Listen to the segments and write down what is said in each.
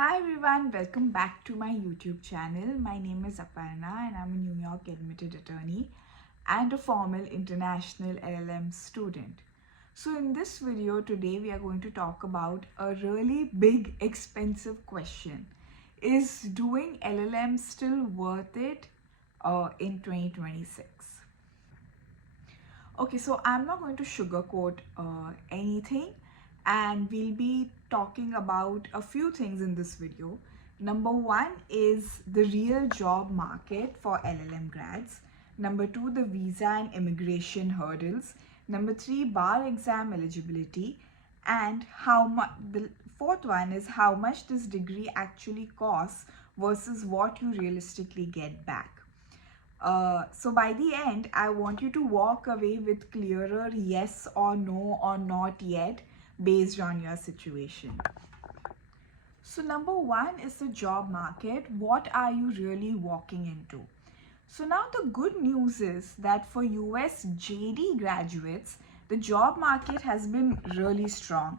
Hi everyone, welcome back to my YouTube channel. My name is Aparna and I'm a New York admitted attorney and a formal international LLM student. So in this video today we are going to talk about a really big expensive question. Is doing LLM still worth it in 2026? Okay, so I'm not going to sugarcoat anything, and we'll be talking about a few things in this video. Number one is the real job market for LLM grads. Number two, the visa and immigration hurdles. Number three, bar exam eligibility. And the fourth one is how much this degree actually costs versus what you realistically get back. So by the end, I want you to walk away with clearer yes or no or not yet based on your situation. So number one is the job market. What are you really walking into? So now the good news is that for US JD graduates, the job market has been really strong.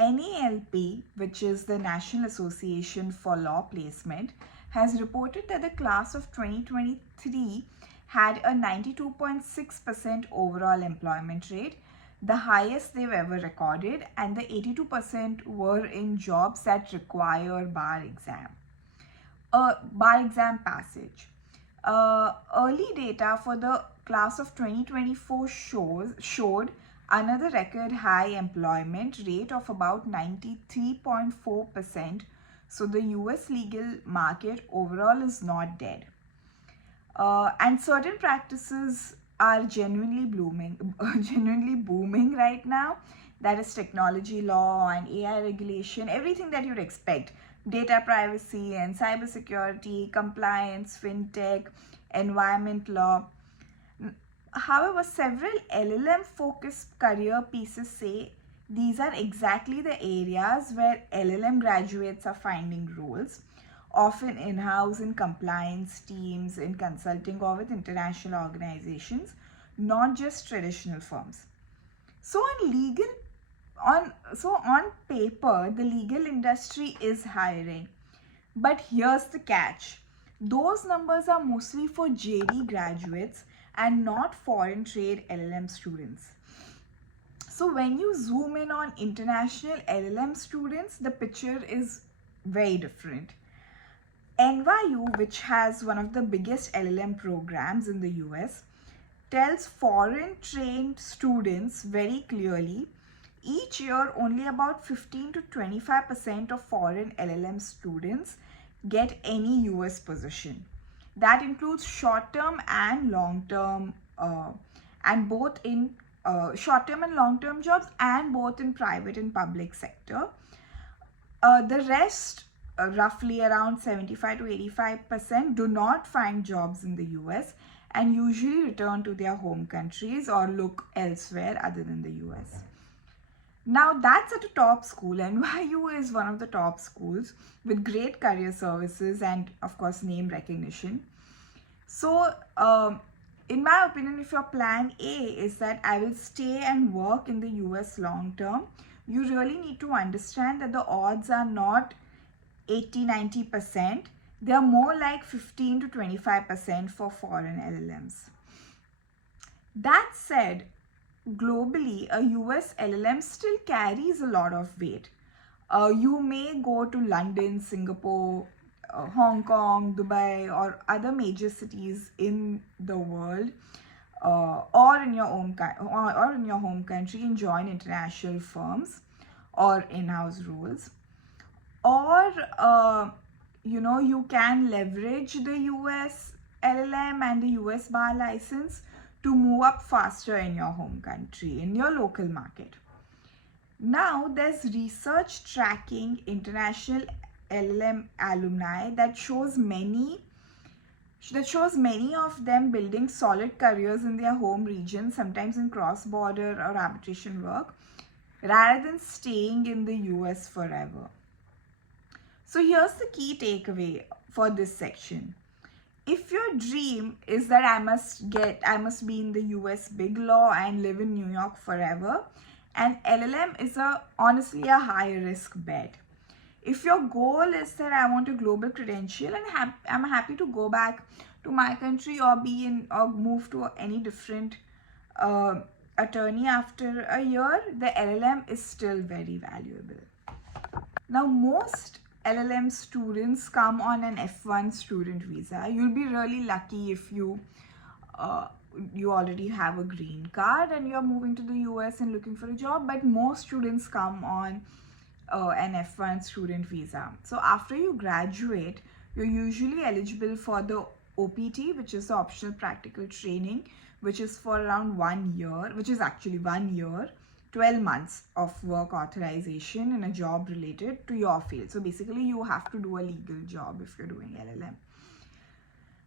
NALP, which is the National Association for Law Placement, has reported that the class of 2023 had a 92.6% overall employment rate, the highest they've ever recorded, and the 82% were in jobs that require bar exam passage. Early data for the class of 2024 showed another record high employment rate of about 93.4%. So the US legal market overall is not dead. And certain practices are genuinely booming right now. That is technology law and AI regulation, everything that you'd expect. Data privacy and cybersecurity, compliance, fintech, environment law. However, several LLM-focused career pieces say these are exactly the areas where LLM graduates are finding roles, often in-house in compliance teams, in consulting, or with international organizations, not just traditional firms. So on paper, the legal industry is hiring. But here's the catch. Those numbers are mostly for JD graduates and not foreign trade LLM students. So when you zoom in on international LLM students, the picture is very different. NYU, which has one of the biggest LLM programs in the US, tells foreign trained students very clearly each year only about 15 to 25% of foreign LLM students get any US position. That includes short-term and long-term and both in short-term and long-term jobs, and both in private and public sector. The rest, roughly around 75 to 85%, do not find jobs in the US and usually return to their home countries or look elsewhere other than the US. Now that's at a top school. NYU is one of the top schools with great career services and of course name recognition. So in my opinion, if your plan A is that I will stay and work in the US long term, you really need to understand that the odds are not 80-90%. They are more like 15 to 25% for foreign LLMs. That said, globally, a US LLM still carries a lot of weight. You may go to London, Singapore, Hong Kong, Dubai, or other major cities in the world, or in your home country, and join international firms or in-house roles. Or you can leverage the US LLM and the US bar license to move up faster in your home country, in your local market. Now there's research tracking international LLM alumni that shows many of them building solid careers in their home region, sometimes in cross-border or arbitration work, rather than staying in the US forever. So here's the key takeaway for this section. If your dream is that I must be in the US big law and live in New York forever, and LLM is honestly a high risk bet. If your goal is that I want a global credential and I'm happy to go back to my country or be in or move to any different uh, attorney after a year, the LLM is still very valuable. Now, most LLM students come on an F1 student visa. You'll be really lucky if uh, you already have a green card and you're moving to the US and looking for a job, but most students come on an F1 student visa. So after you graduate, you're usually eligible for the OPT, which is the optional practical training, which is for around 1 year, which is actually 1 year, 12 months of work authorization in a job related to your field. So basically you have to do a legal job if you're doing LLM.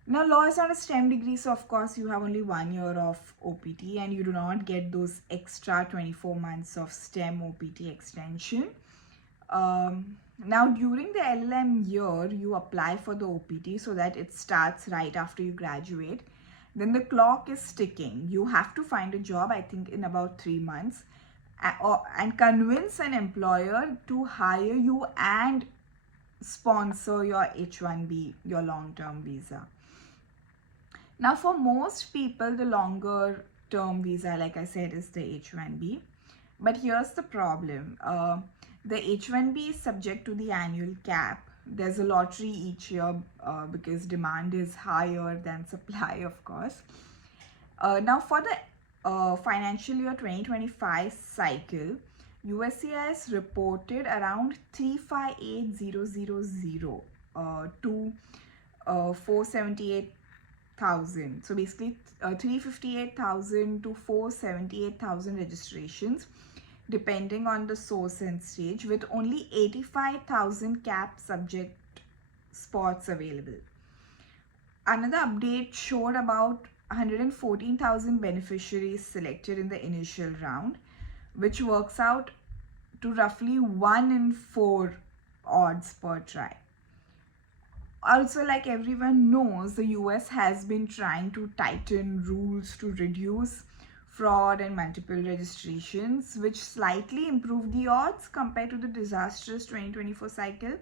Now, law is not a STEM degree, so of course you have only 1 year of OPT and you do not get those extra 24 months of STEM OPT extension. Now, during the LLM year, you apply for the OPT so that it starts right after you graduate. Then the clock is ticking. You have to find a job, I think, in about 3 months and convince an employer to hire you and sponsor your H1B, your long-term visa. Now, for most people, the longer term visa, like I said, is the H1B. But here's the problem. The H1B is subject to the annual cap. There's a lottery each year because demand is higher than supply, of course. Now, for the financial year 2025 cycle, USCIS reported around 358,000 to 478,000. So basically 358,000 to 478,000 registrations, depending on the source and stage, with only 85,000 cap subject spots available. Another update showed about 114,000 beneficiaries selected in the initial round, which works out to roughly 1 in 4 odds per try. Also, like everyone knows, the US has been trying to tighten rules to reduce fraud and multiple registrations, which slightly improved the odds compared to the disastrous 2024 cycle.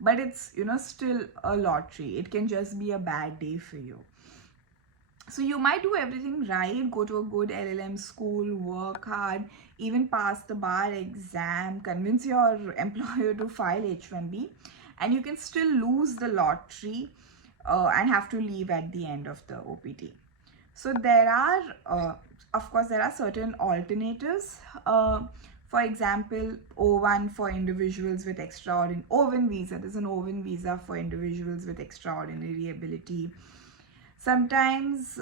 But it's, still a lottery. It can just be a bad day for you. So you might do everything right, go to a good LLM school, work hard, even pass the bar exam, convince your employer to file H1B, and you can still lose the lottery and have to leave at the end of the OPT. So there are, of course, there are certain alternatives. For example, O1 for individuals with extraordinary, OVIN visa. There's an OVIN visa for individuals with extraordinary ability. Sometimes,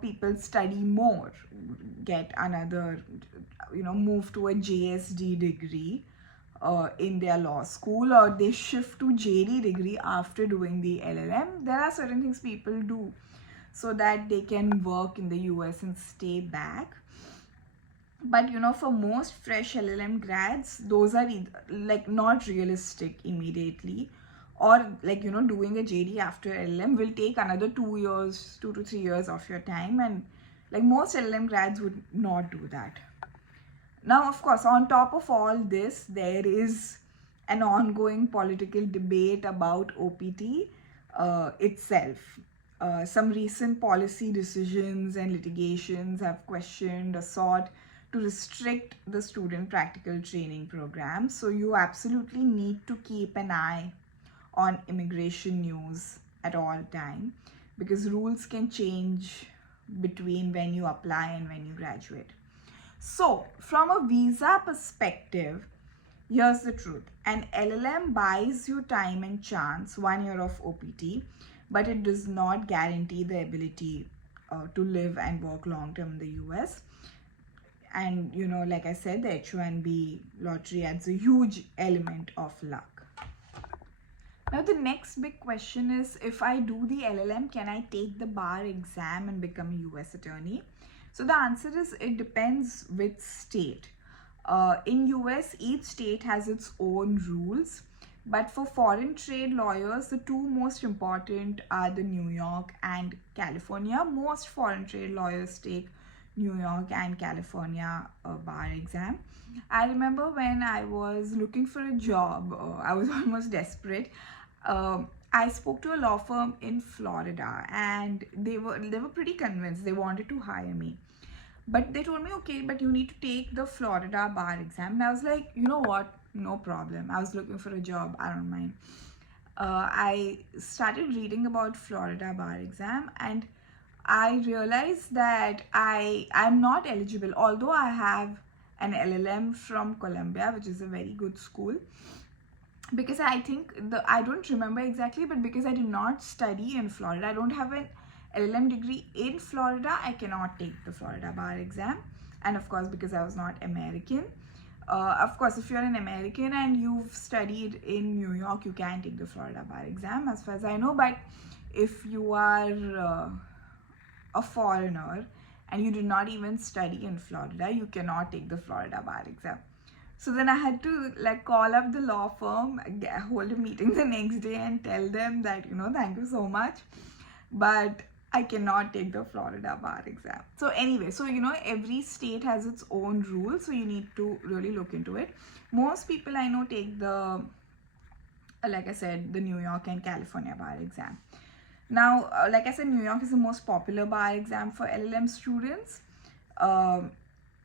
people study more, get another, move to a JSD degree in their law school, or they shift to JD degree after doing the LLM. There are certain things people do so that they can work in the US and stay back. But for most fresh LLM grads, those are like not realistic immediately, or doing a JD after LLM will take another 2 years, 2 to 3 years of your time, and like most LLM grads would not do that. Now, of course, on top of all this, there is an ongoing political debate about OPT itself. Some recent policy decisions and litigations have questioned or sought to restrict the student practical training program. So you absolutely need to keep an eye on immigration news at all time, because rules can change between when you apply and when you graduate. So from a visa perspective, here's the truth. An LLM buys you time and chance, 1 year of OPT, but it does not guarantee the ability to live and work long term in the US. And like I said, the H1B lottery adds a huge element of luck. Now the next big question is, if I do the LLM, can I take the bar exam and become a US attorney? So the answer is, it depends which state. In US, each state has its own rules. But for foreign trade lawyers, the two most important are the New York and California. Most foreign trade lawyers take New York and California bar exam. I remember when I was looking for a job, I was almost desperate. I spoke to a law firm in Florida, and they were pretty convinced. They wanted to hire me, but they told me, okay, but you need to take the Florida bar exam. And I was like, you know what? No problem. I was looking for a job. I don't mind. I started reading about Florida bar exam, and I realized that I'm not eligible, although I have an LL.M from Columbia, which is a very good school. Because I think I don't remember exactly, but because I did not study in Florida, I don't have an LL.M degree in Florida, I cannot take the Florida bar exam. And of course, because I was not American. Of course, if you're an American and you've studied in New York, you can take the Florida bar exam, as far as I know. But if you are a foreigner and you did not even study in Florida, you cannot take the Florida bar exam. So then I had to like call up the law firm, hold a meeting the next day and tell them that, thank you so much, but I cannot take the Florida bar exam. So anyway, so every state has its own rules, so you need to really look into it. Most people I know take the, like I said, the New York and California bar exam. Now, like I said, New York is the most popular bar exam for LL.M students.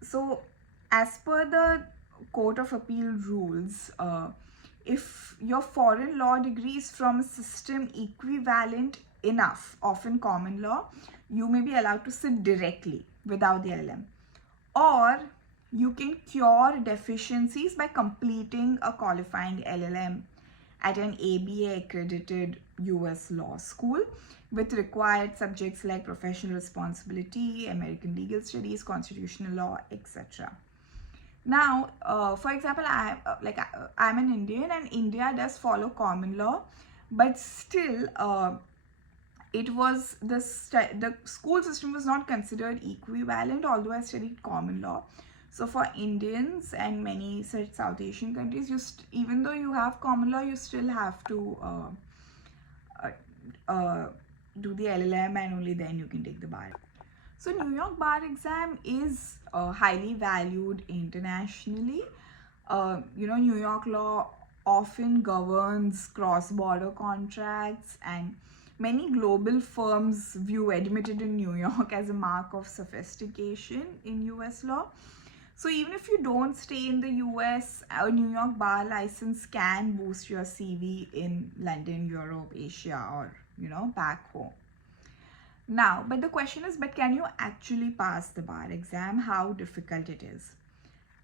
So as per the Court of Appeal rules, if your foreign law degree is from a system equivalent enough, often common law, you may be allowed to sit directly without the LL.M. Or you can cure deficiencies by completing a qualifying LL.M at an ABA accredited US law school with required subjects like professional responsibility, American legal studies, constitutional law, etc. Now, for example, I'm an Indian, and India does follow common law, but still, it was the school system was not considered equivalent, although I studied common law. So for Indians and many such South Asian countries, even though you have common law, you still have to do the LL.M, and only then you can take the bar. So New York bar exam is highly valued internationally. New York law often governs cross-border contracts, and many global firms view admitted in New York as a mark of sophistication in US law. So even if you don't stay in the US, a New York bar license can boost your CV in London, Europe, Asia, or back home. Now, but the question is, but can you actually pass the bar exam? How difficult it is?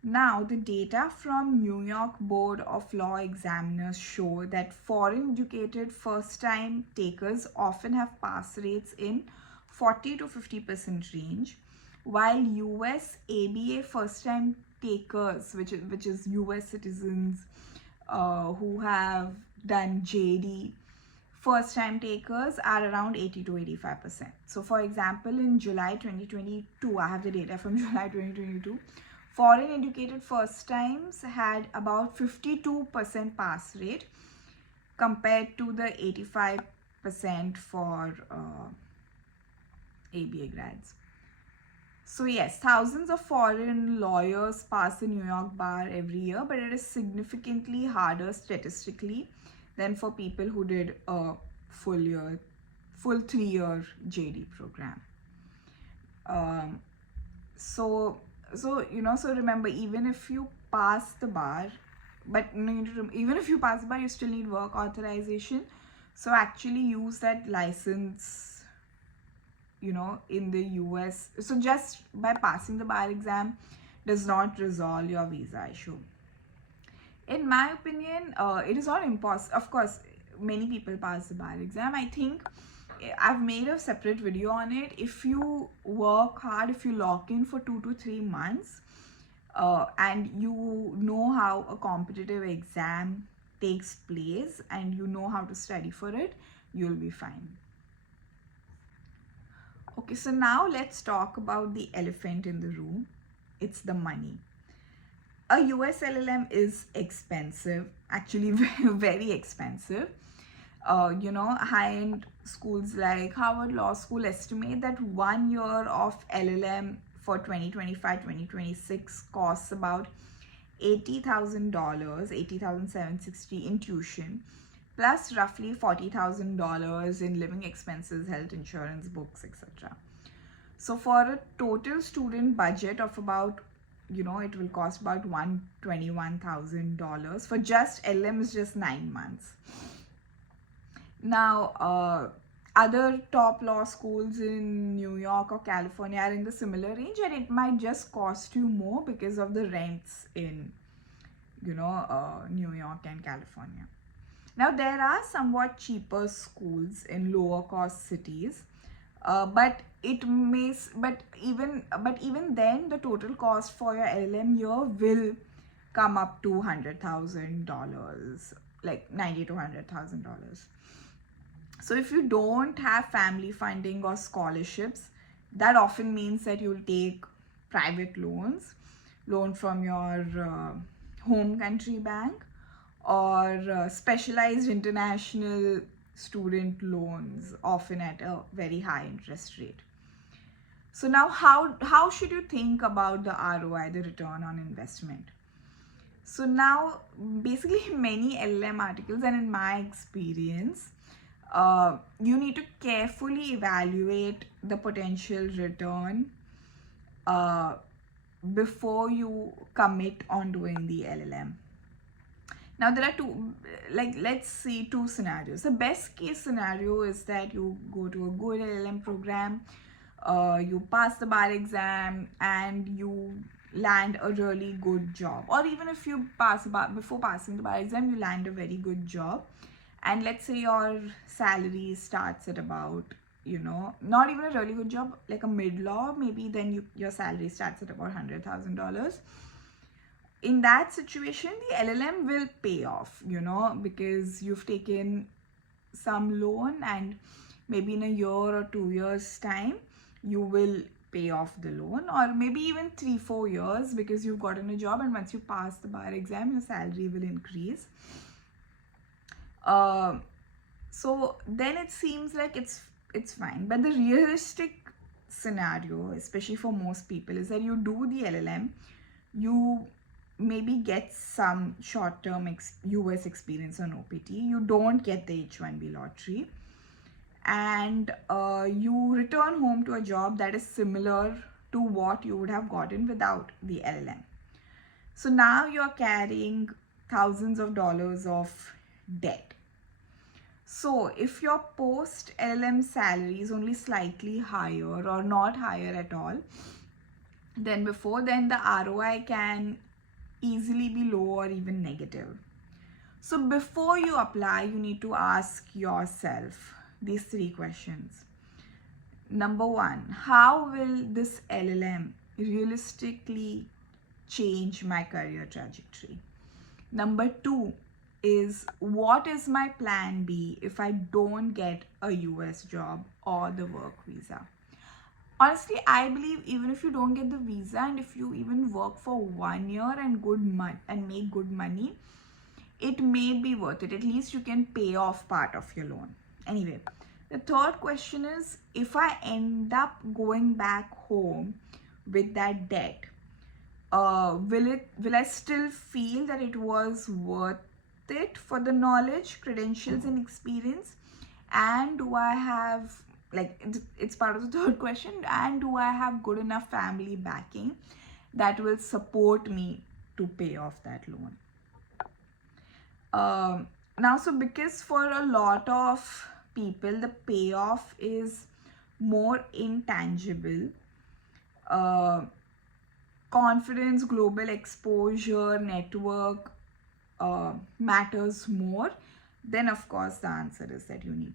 Now, the data from New York Board of Law Examiners show that foreign educated first-time takers often have pass rates in 40 to 50% range, while US ABA first-time takers, which is US citizens who have done JD, first-time takers are around 80 to 85%. So for example, in July 2022, I have the data from July 2022, foreign educated first times had about 52% pass rate compared to the 85% for ABA grads. So yes, thousands of foreign lawyers pass the New York bar every year, but it is significantly harder statistically than for people who did a full 3-year JD program. So remember, even if you pass the bar, even if you pass the bar, you still need work authorization. So actually use that license in the US. So just by passing the bar exam does not resolve your visa issue. In my opinion, it is not impossible. Of course, many people pass the bar exam. I think I've made a separate video on it. If you work hard, if you lock in for 2 to 3 months, and you know how a competitive exam takes place and you know how to study for it, you'll be fine. Okay, so now let's talk about the elephant in the room. It's the money. A US LL.M is expensive, actually very expensive. High-end schools like Harvard Law School estimate that 1 year of LL.M for 2025-2026 costs about $80,000, 80,760 in tuition, plus roughly $40,000 in living expenses, health insurance, books, etc. So for a total student budget of about, it will cost about $121,000 for just LM is just 9 months. Now, other top law schools in New York or California are in the similar range, and it might just cost you more because of the rents in, New York and California. Now, there are somewhat cheaper schools in lower cost cities, but even then, the total cost for your LLM year will come up to $100,000, like $90,000 to $100,000. So if you don't have family funding or scholarships, that often means that you'll take private loan from your home country bank, or specialized international student loans, often at a very high interest rate. So now how should you think about the ROI, the return on investment? So now basically many LLM articles, and in my experience, you need to carefully evaluate the potential return before you commit on doing the LLM. Now there are let's see two scenarios. The best case scenario is that you go to a good LLM program, you pass the bar exam, and you land a really good job. Or even if you before passing the bar exam, you land a very good job. And let's say your salary starts at about, not even a really good job, like a mid-law, maybe then your salary starts at about $100,000. In that situation, the LLM will pay off, because you've taken some loan, and maybe in a year or 2 years time, you will pay off the loan, or maybe even 3-4 years, because you've gotten a job, and once you pass the bar exam, your salary will increase. So then it seems like it's fine. But the realistic scenario, especially for most people, is that you do the LLM, you maybe get some short-term US experience on OPT, you don't get the H-1B lottery, and you return home to a job that is similar to what you would have gotten without the LLM. So now you're carrying thousands of dollars of debt. So if your post LLM salary is only slightly higher or not higher at all than before, then the ROI can easily be low or even negative. So before you apply, you need to ask yourself these 3 questions. Number 1, how will this LLM realistically change my career trajectory? Number 2 is, what is my plan B if I don't get a US job or the work visa? Honestly, I believe even if you don't get the visa, and if you even work for 1 year and make good money, it may be worth it. At least you can pay off part of your loan. Anyway, the third question is, if I end up going back home with that debt, will I still feel that it was worth it for the knowledge, credentials, and experience? And do I have, it's part of the third question, and do I have good enough family backing that will support me to pay off that loan? Now, so because for a lot of people, the payoff is more intangible, confidence, global exposure, network matters more, then of course the answer is that you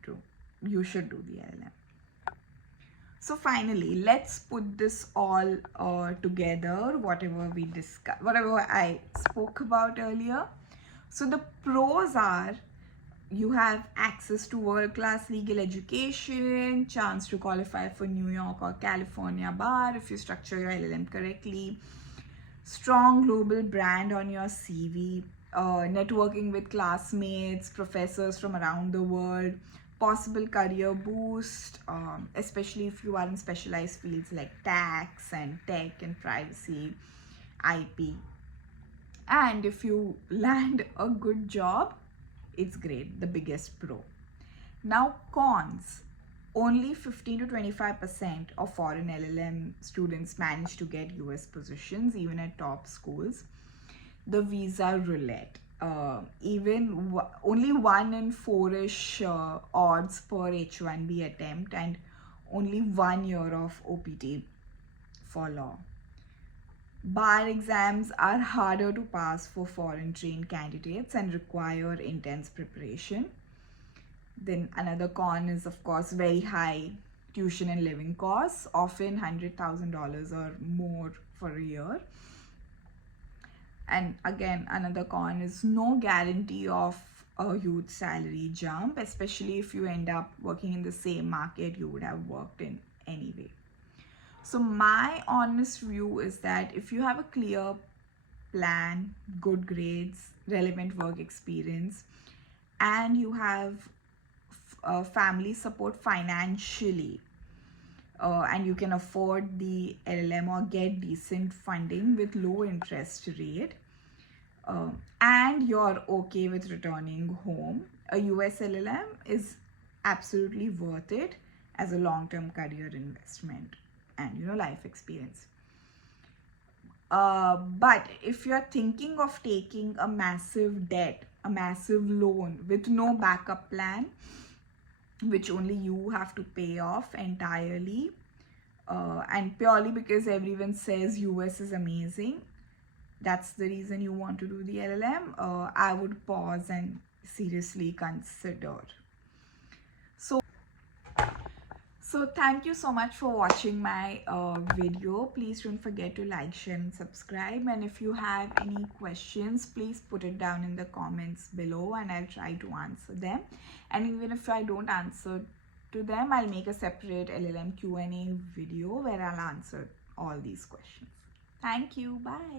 should do the LLM. So finally, let's put this all together, whatever I spoke about earlier. So the pros are, you have access to world-class legal education, chance to qualify for New York or California bar if you structure your LLM correctly, strong global brand on your CV, networking with classmates, professors from around the world, possible career boost, especially if you are in specialized fields like tax and tech and privacy, IP. And if you land a good job, it's great, the biggest pro. Now, cons. Only 15 to 25% of foreign LLM students manage to get US positions, even at top schools. The visa roulette. Only 1 in 4-ish odds per H1B attempt, and only 1 year of OPT for law. Bar exams are harder to pass for foreign trained candidates and require intense preparation. Then another con is, of course, very high tuition and living costs, often $100,000 or more for a year. And again, another con is no guarantee of a huge salary jump, especially if you end up working in the same market you would have worked in anyway. So my honest view is that if you have a clear plan, good grades, relevant work experience, and you have family support financially, and you can afford the LLM or get decent funding with low interest rate, and you're okay with returning home, a US LLM is absolutely worth it as a long-term career investment and life experience. But if you're thinking of taking a massive debt, a massive loan with no backup plan, which only you have to pay off entirely, and purely because everyone says US is amazing, that's the reason you want to do the LLM, I would pause and seriously consider. So thank you so much for watching my video. Please don't forget to like, share and subscribe. And if you have any questions, please put it down in the comments below and I'll try to answer them. And even if I don't answer to them, I'll make a separate LLM Q&A video where I'll answer all these questions. Thank you. Bye.